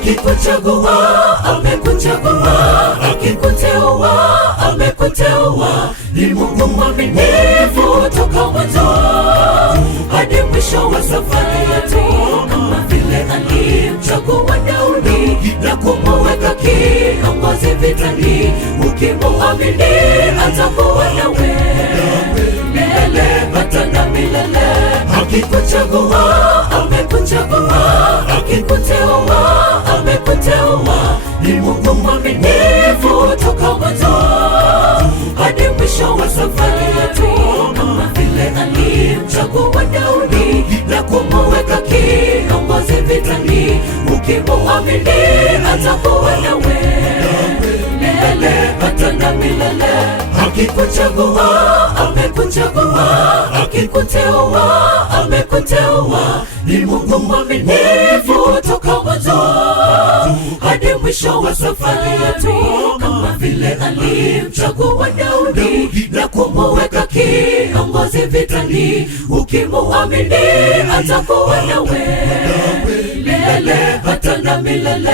Akikuchagua amekuchagua, akikuteua amekuteua. Ni Mungu mwaminifu toka mwanzo hadi mwisho wa safari yetu, kama vile alimchagua Daudi na kumuweka kiongozi vitani. Ukimuamini atakuwa nawe milele hata na milele. Akikuchagua amekuchagua, akikuteua amekuteua. Ni Mungu mwaminifu toka mwanzo hadi mwisho wa safari yetu, kama vile alimchagua Daudi na kumuweka kiongozi vitani. Ukimuamini atakuwa nawe milele hata na milele. Akikuchagua amekuchagua, akikuteua amekuteua. Ni Mungu mwaminifu toka mwanzo hadi mwisho wa safari yetu, kama vile alimchagua Daudi na kumuweka kiongozi vitani. Ukimuamini atakuwa nawe milele hata na milele.